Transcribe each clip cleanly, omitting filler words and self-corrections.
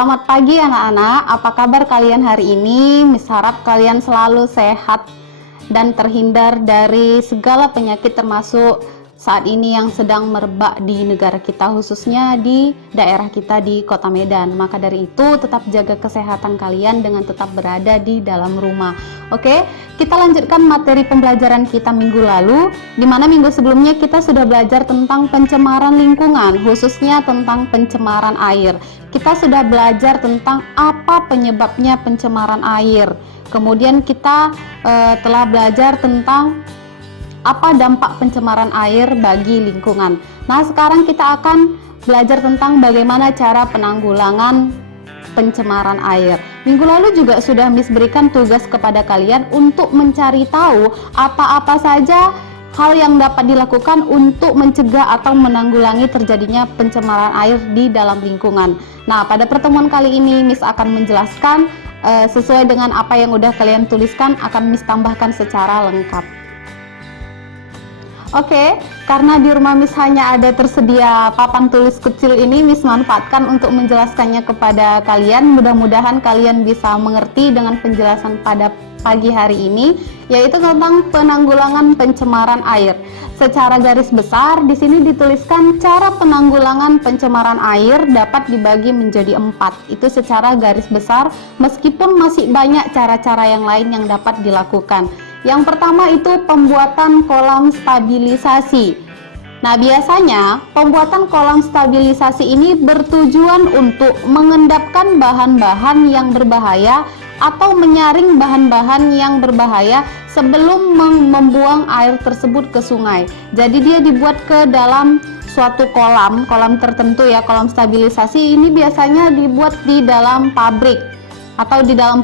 Selamat pagi anak-anak, apa kabar kalian hari ini? Miss harap kalian selalu sehat dan terhindar dari segala penyakit termasuk saat ini yang sedang merebak di negara kita, khususnya di daerah kita di Kota Medan. Maka dari itu tetap jaga kesehatan kalian dengan tetap berada di dalam rumah. Oke, kita lanjutkan materi pembelajaran kita minggu lalu, di mana minggu sebelumnya kita sudah belajar tentang pencemaran lingkungan, khususnya tentang pencemaran air. Kita sudah belajar tentang apa penyebabnya pencemaran air. Kemudian kita telah belajar tentang apa dampak pencemaran air bagi lingkungan. Nah, sekarang kita akan belajar tentang bagaimana cara penanggulangan pencemaran air. Minggu lalu juga sudah Miss berikan tugas kepada kalian untuk mencari tahu apa-apa saja hal yang dapat dilakukan untuk mencegah atau menanggulangi terjadinya pencemaran air di dalam lingkungan. Nah, pada pertemuan kali ini Miss akan menjelaskan sesuai dengan apa yang udah kalian tuliskan, akan Miss tambahkan secara lengkap. Oke, karena di rumah Miss hanya ada tersedia papan tulis kecil ini, Miss manfaatkan untuk menjelaskannya kepada kalian. Mudah-mudahan kalian bisa mengerti dengan penjelasan pada pagi hari ini, yaitu tentang penanggulangan pencemaran air. Secara garis besar, di sini dituliskan cara penanggulangan pencemaran air dapat dibagi menjadi 4. Itu secara garis besar, meskipun masih banyak cara-cara yang lain yang dapat dilakukan. Yang pertama itu pembuatan kolam stabilisasi. Nah, biasanya pembuatan kolam stabilisasi ini bertujuan untuk mengendapkan bahan-bahan yang berbahaya atau menyaring bahan-bahan yang berbahaya sebelum membuang air tersebut ke sungai. Jadi dia dibuat ke dalam suatu kolam tertentu ya. Kolam stabilisasi ini biasanya dibuat di dalam pabrik atau di dalam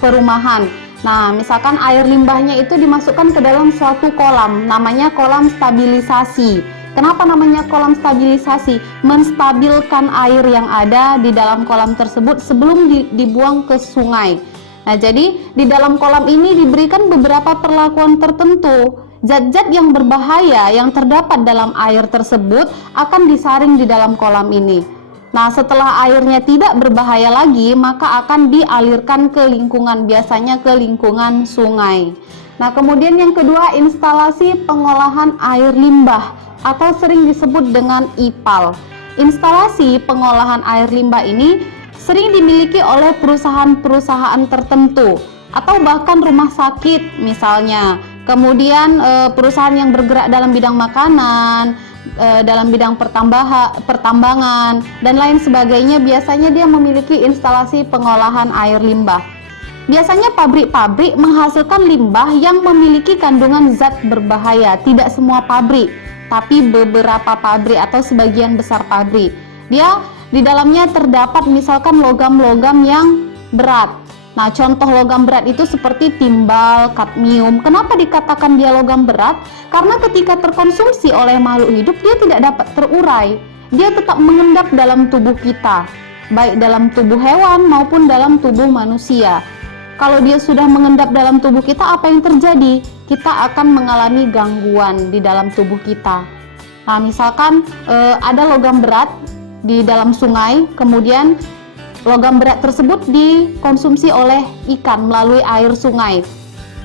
perumahan. Nah, misalkan air limbahnya itu dimasukkan ke dalam suatu kolam, namanya kolam stabilisasi. Kenapa namanya kolam stabilisasi? Menstabilkan air yang ada di dalam kolam tersebut sebelum dibuang ke sungai. Nah, jadi di dalam kolam ini diberikan beberapa perlakuan tertentu. Zat-zat yang berbahaya yang terdapat dalam air tersebut akan disaring di dalam kolam ini. Nah, setelah airnya tidak berbahaya lagi, maka akan dialirkan ke lingkungan, biasanya ke lingkungan sungai. Nah, kemudian yang kedua, instalasi pengolahan air limbah atau sering disebut dengan IPAL. Instalasi pengolahan air limbah ini sering dimiliki oleh perusahaan-perusahaan tertentu atau bahkan rumah sakit misalnya. Kemudian perusahaan yang bergerak dalam bidang makanan, dalam bidang pertambangan dan lain sebagainya, biasanya dia memiliki instalasi pengolahan air limbah. Biasanya pabrik-pabrik menghasilkan limbah yang memiliki kandungan zat berbahaya. Tidak semua pabrik, tapi beberapa pabrik atau sebagian besar pabrik. Dia di dalamnya terdapat misalkan logam-logam yang berat. Nah, contoh logam berat itu seperti timbal, kadmium. Kenapa dikatakan dia logam berat? Karena ketika terkonsumsi oleh makhluk hidup, dia tidak dapat terurai. Dia tetap mengendap dalam tubuh kita, baik dalam tubuh hewan maupun dalam tubuh manusia. Kalau dia sudah mengendap dalam tubuh kita, apa yang terjadi? Kita akan mengalami gangguan di dalam tubuh kita. Nah, misalkan ada logam berat di dalam sungai, kemudian logam berat tersebut dikonsumsi oleh ikan melalui air sungai.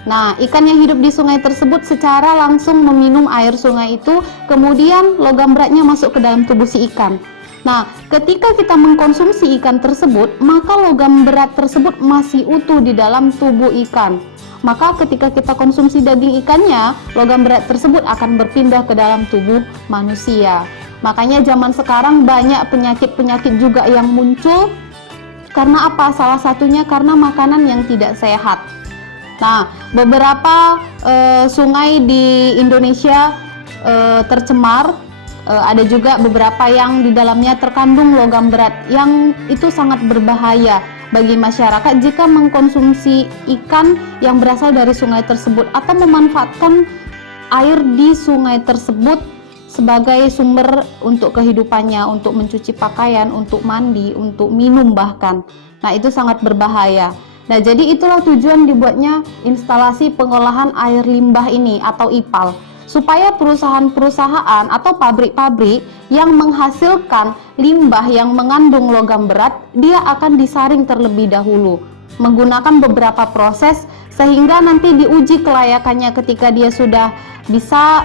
Nah, ikan yang hidup di sungai tersebut secara langsung meminum air sungai itu, kemudian logam beratnya masuk ke dalam tubuh si ikan. Nah, ketika kita mengkonsumsi ikan tersebut, maka logam berat tersebut masih utuh di dalam tubuh ikan. Maka ketika kita konsumsi daging ikannya, logam berat tersebut akan berpindah ke dalam tubuh manusia. Makanya zaman sekarang banyak penyakit-penyakit juga yang muncul. Karena apa? Salah satunya karena makanan yang tidak sehat. Nah, beberapa sungai di Indonesia tercemar. Ada juga beberapa yang di dalamnya terkandung logam berat yang itu sangat berbahaya bagi masyarakat jika mengkonsumsi ikan yang berasal dari sungai tersebut atau memanfaatkan air di sungai tersebut sebagai sumber untuk kehidupannya, untuk mencuci pakaian, untuk mandi, untuk minum bahkan. Nah, itu sangat berbahaya. Nah, jadi itulah tujuan dibuatnya instalasi pengolahan air limbah ini atau IPAL, supaya perusahaan-perusahaan atau pabrik-pabrik yang menghasilkan limbah yang mengandung logam berat, dia akan disaring terlebih dahulu menggunakan beberapa proses, sehingga nanti diuji kelayakannya ketika dia sudah bisa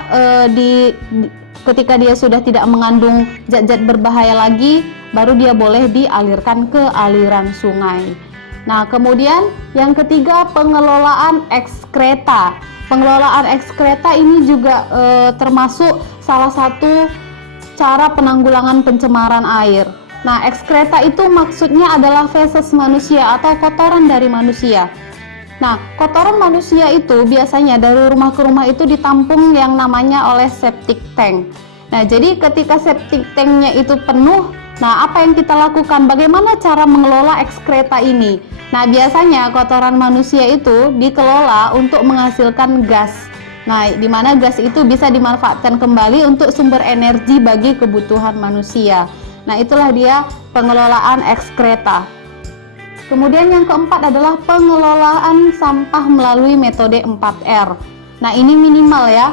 ketika dia sudah tidak mengandung zat-zat berbahaya lagi, baru dia boleh dialirkan ke aliran sungai. Nah, kemudian yang ketiga, pengelolaan ekskreta. Pengelolaan ekskreta ini juga termasuk salah satu cara penanggulangan pencemaran air. Nah, ekskreta itu maksudnya adalah feses manusia atau kotoran dari manusia. Nah, kotoran manusia itu biasanya dari rumah ke rumah itu ditampung yang namanya oleh septic tank. Nah, jadi ketika septic tanknya itu penuh, nah apa yang kita lakukan? Bagaimana cara mengelola ekskreta ini? Nah, biasanya kotoran manusia itu dikelola untuk menghasilkan gas. Nah, di mana gas itu bisa dimanfaatkan kembali untuk sumber energi bagi kebutuhan manusia. Nah, itulah dia pengelolaan ekskreta. Kemudian yang keempat adalah pengelolaan sampah melalui metode 4R. Nah, ini minimal ya,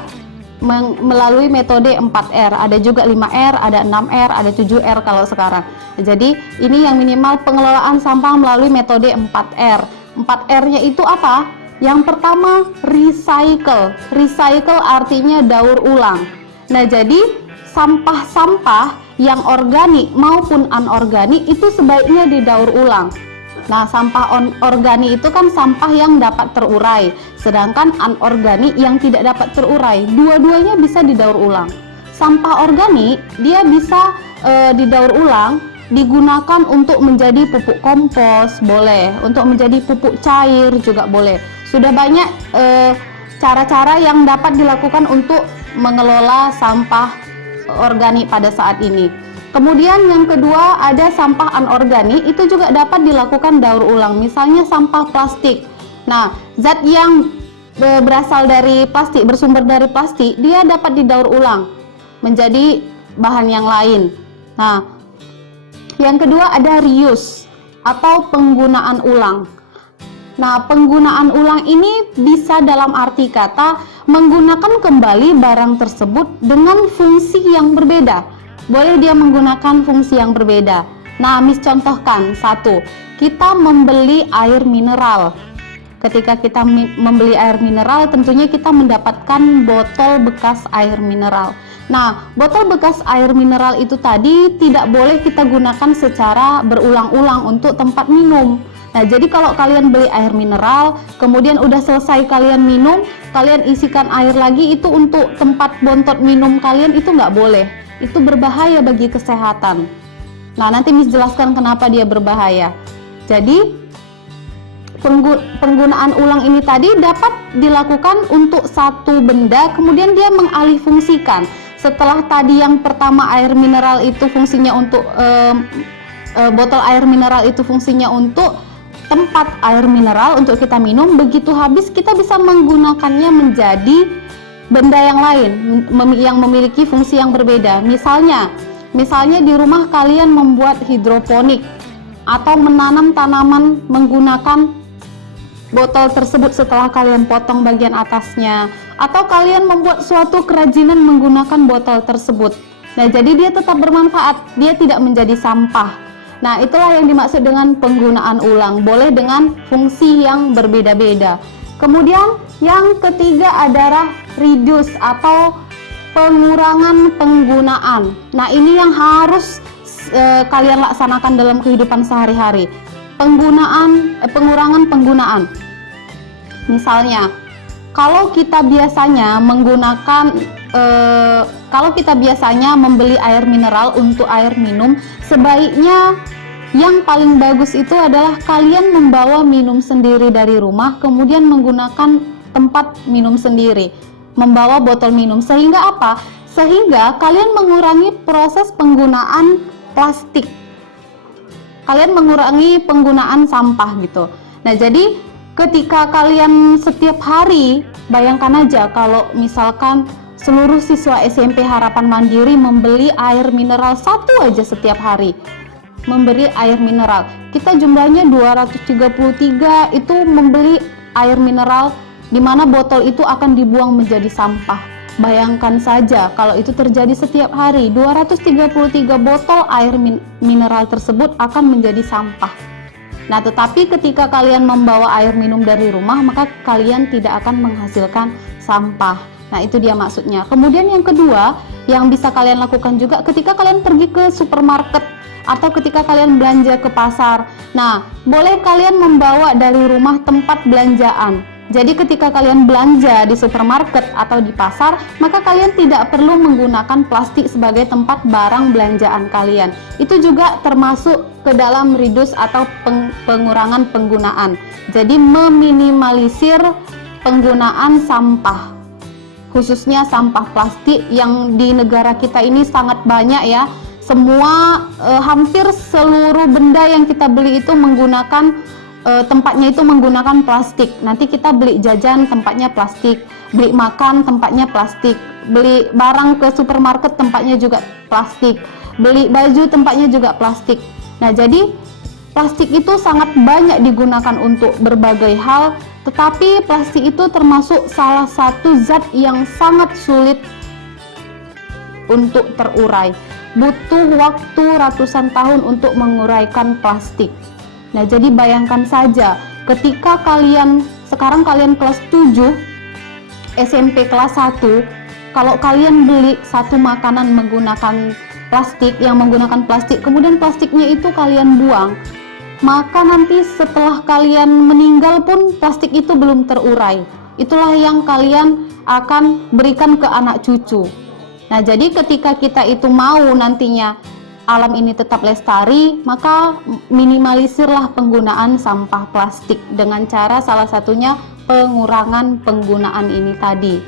melalui metode 4R. Ada juga 5R, ada 6R, ada 7R kalau sekarang. Jadi, ini yang minimal pengelolaan sampah melalui metode 4R. 4R-nya itu apa? Yang pertama, recycle. Recycle artinya daur ulang. Nah, jadi sampah-sampah yang organik maupun anorganik itu sebaiknya didaur ulang. Nah, sampah organik itu kan sampah yang dapat terurai, sedangkan anorganik yang tidak dapat terurai. Dua-duanya bisa didaur ulang. Sampah organik dia bisa didaur ulang, digunakan untuk menjadi pupuk kompos, boleh. Untuk menjadi pupuk cair juga boleh. Sudah banyak cara-cara yang dapat dilakukan untuk mengelola sampah organik pada saat ini. Kemudian yang kedua ada sampah anorganik, itu juga dapat dilakukan daur ulang, misalnya sampah plastik. Nah, zat yang berasal dari plastik, bersumber dari plastik, dia dapat didaur ulang menjadi bahan yang lain. Nah, yang kedua ada reuse atau penggunaan ulang. Nah, penggunaan ulang ini bisa dalam arti kata menggunakan kembali barang tersebut dengan fungsi yang berbeda. Boleh dia menggunakan fungsi yang berbeda. Nah, contohkan, satu, kita membeli air mineral. Ketika kita membeli air mineral, tentunya kita mendapatkan botol bekas air mineral. Nah, botol bekas air mineral itu tadi tidak boleh kita gunakan secara berulang-ulang untuk tempat minum. Nah, jadi kalau kalian beli air mineral, kemudian udah selesai kalian minum, kalian isikan air lagi, itu untuk tempat bontot minum kalian, itu nggak boleh. Itu berbahaya bagi kesehatan. Nah, nanti Miss jelaskan kenapa dia berbahaya. Jadi, penggunaan ulang ini tadi dapat dilakukan untuk satu benda, kemudian dia mengalihfungsikan. Setelah tadi yang pertama air mineral itu fungsinya untuk botol air mineral itu fungsinya untuk tempat air mineral untuk kita minum, begitu habis kita bisa menggunakannya menjadi benda yang lain yang memiliki fungsi yang berbeda. Misalnya di rumah kalian membuat hidroponik atau menanam tanaman menggunakan botol tersebut setelah kalian potong bagian atasnya, atau kalian membuat suatu kerajinan menggunakan botol tersebut. Nah, jadi dia tetap bermanfaat, dia tidak menjadi sampah. Nah, itulah yang dimaksud dengan penggunaan ulang, boleh dengan fungsi yang berbeda-beda. Kemudian yang ketiga adalah reduce atau pengurangan penggunaan. Nah, ini yang harus kalian laksanakan dalam kehidupan sehari-hari. Pengurangan penggunaan. Misalnya, kalau kita biasanya membeli air mineral untuk air minum, sebaiknya yang paling bagus itu adalah kalian membawa minum sendiri dari rumah, kemudian menggunakan tempat minum sendiri, membawa botol minum. Sehingga apa? Sehingga kalian mengurangi proses penggunaan plastik, kalian mengurangi penggunaan sampah gitu. Nah, jadi ketika kalian setiap hari, bayangkan aja kalau misalkan seluruh siswa SMP Harapan Mandiri membeli air mineral satu aja setiap hari, memberi air mineral. Kita jumlahnya 233 itu membeli air mineral, di mana botol itu akan dibuang menjadi sampah. Bayangkan saja kalau itu terjadi setiap hari, 233 botol air mineral tersebut akan menjadi sampah. Nah, tetapi ketika kalian membawa air minum dari rumah, maka kalian tidak akan menghasilkan sampah. Nah, itu dia maksudnya. Kemudian yang kedua, yang bisa kalian lakukan juga ketika kalian pergi ke supermarket atau ketika kalian belanja ke pasar. Nah, boleh kalian membawa dari rumah tempat belanjaan. Jadi ketika kalian belanja di supermarket atau di pasar, maka kalian tidak perlu menggunakan plastik sebagai tempat barang belanjaan kalian. Itu juga termasuk ke dalam reduce atau pengurangan penggunaan. Jadi meminimalisir penggunaan sampah, khususnya sampah plastik yang di negara kita ini sangat banyak ya. Semua hampir seluruh benda yang kita beli itu menggunakan tempatnya itu menggunakan plastik. Nanti kita beli jajan tempatnya plastik, beli makan tempatnya plastik, beli barang ke supermarket tempatnya juga plastik, beli baju tempatnya juga plastik. Nah, jadi plastik itu sangat banyak digunakan untuk berbagai hal, tetapi plastik itu termasuk salah satu zat yang sangat sulit untuk terurai. Butuh waktu ratusan tahun untuk menguraikan plastik. Nah, jadi bayangkan saja ketika sekarang kalian kelas 7, SMP kelas 1, kalau kalian beli satu makanan menggunakan plastik, kemudian plastiknya itu kalian buang, maka nanti setelah kalian meninggal pun plastik itu belum terurai. Itulah yang kalian akan berikan ke anak cucu. Nah, jadi ketika kita itu mau nantinya alam ini tetap lestari, maka minimalisirlah penggunaan sampah plastik dengan cara salah satunya pengurangan penggunaan ini tadi.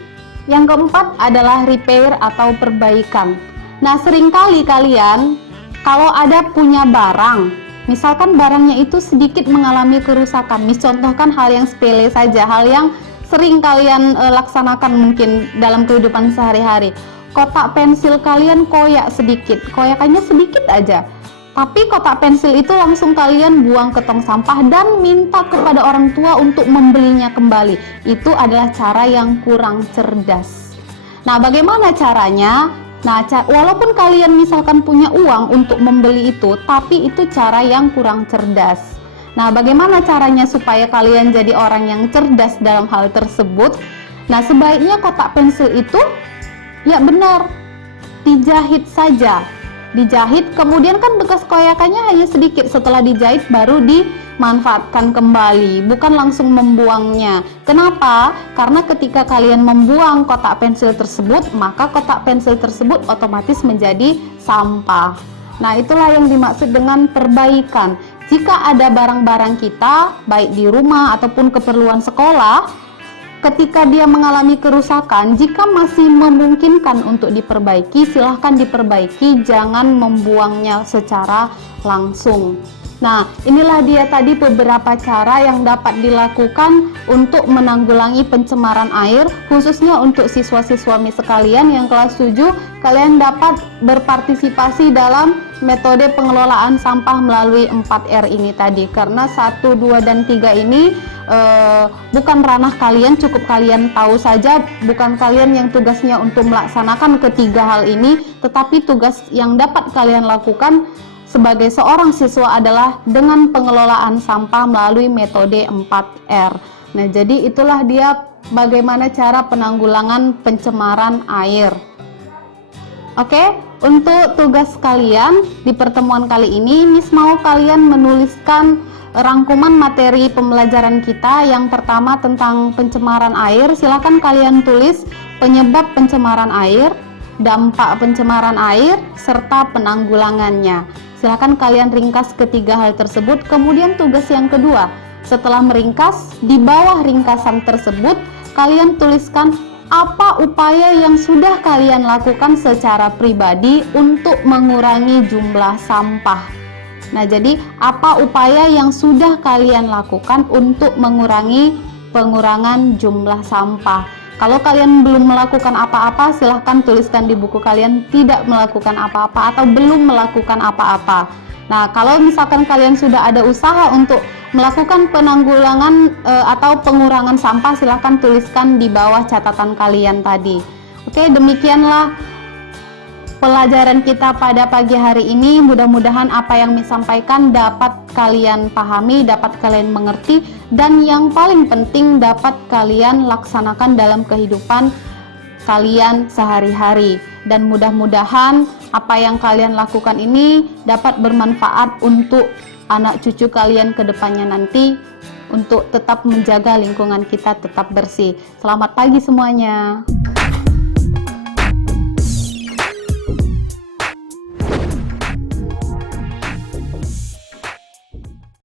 Yang keempat adalah repair atau perbaikan. Nah, seringkali kalian kalau ada punya barang, misalkan barangnya itu sedikit mengalami kerusakan, contohkan hal yang sepele saja, hal yang sering kalian laksanakan mungkin dalam kehidupan sehari-hari. Kotak pensil kalian koyak sedikit, koyakannya sedikit aja, tapi kotak pensil itu langsung kalian buang ke tong sampah dan minta kepada orang tua untuk membelinya kembali. Itu adalah cara yang kurang cerdas. Nah, bagaimana caranya? Nah, walaupun kalian misalkan punya uang untuk membeli itu, tapi itu cara yang kurang cerdas. Nah, bagaimana caranya supaya kalian jadi orang yang cerdas dalam hal tersebut? Nah, sebaiknya kotak pensil itu ya benar, dijahit saja. Dijahit, kemudian kan bekas koyakannya hanya sedikit, setelah dijahit baru dimanfaatkan kembali, bukan langsung membuangnya. Kenapa? Karena ketika kalian membuang kotak pensil tersebut, maka kotak pensil tersebut otomatis menjadi sampah. Nah, itulah yang dimaksud dengan perbaikan. Jika ada barang-barang kita, baik di rumah ataupun keperluan sekolah, ketika dia mengalami kerusakan, jika masih memungkinkan untuk diperbaiki, silahkan diperbaiki, jangan membuangnya secara langsung. Nah, inilah dia tadi beberapa cara yang dapat dilakukan untuk menanggulangi pencemaran air, khususnya untuk siswa-siswami sekalian yang kelas 7, kalian dapat berpartisipasi dalam metode pengelolaan sampah melalui 4R ini tadi, karena 1, 2, dan 3 ini bukan ranah kalian, cukup kalian tahu saja, bukan kalian yang tugasnya untuk melaksanakan ketiga hal ini, tetapi tugas yang dapat kalian lakukan sebagai seorang siswa adalah dengan pengelolaan sampah melalui metode 4R. Nah, jadi itulah dia bagaimana cara penanggulangan pencemaran air. Oke, untuk tugas kalian di pertemuan kali ini, Miss mau kalian menuliskan rangkuman materi pembelajaran kita. Yang pertama tentang pencemaran air, silakan kalian tulis penyebab pencemaran air, dampak pencemaran air, serta penanggulangannya. Silakan kalian ringkas ketiga hal tersebut. Kemudian tugas yang kedua, setelah meringkas, di bawah ringkasan tersebut kalian tuliskan apa upaya yang sudah kalian lakukan secara pribadi untuk mengurangi jumlah sampah. Nah, jadi apa upaya yang sudah kalian lakukan untuk pengurangan jumlah sampah? Kalau kalian belum melakukan apa-apa, silahkan tuliskan di buku kalian tidak melakukan apa-apa atau belum melakukan apa-apa. Nah, kalau misalkan kalian sudah ada usaha untuk melakukan penanggulangan atau pengurangan sampah, silahkan tuliskan di bawah catatan kalian tadi. Oke, demikianlah pelajaran kita pada pagi hari ini. Mudah-mudahan apa yang disampaikan dapat kalian pahami, dapat kalian mengerti, dan yang paling penting dapat kalian laksanakan dalam kehidupan kalian sehari-hari. Dan mudah-mudahan apa yang kalian lakukan ini dapat bermanfaat untuk anak cucu kalian ke depannya nanti, untuk tetap menjaga lingkungan kita tetap bersih. Selamat pagi semuanya.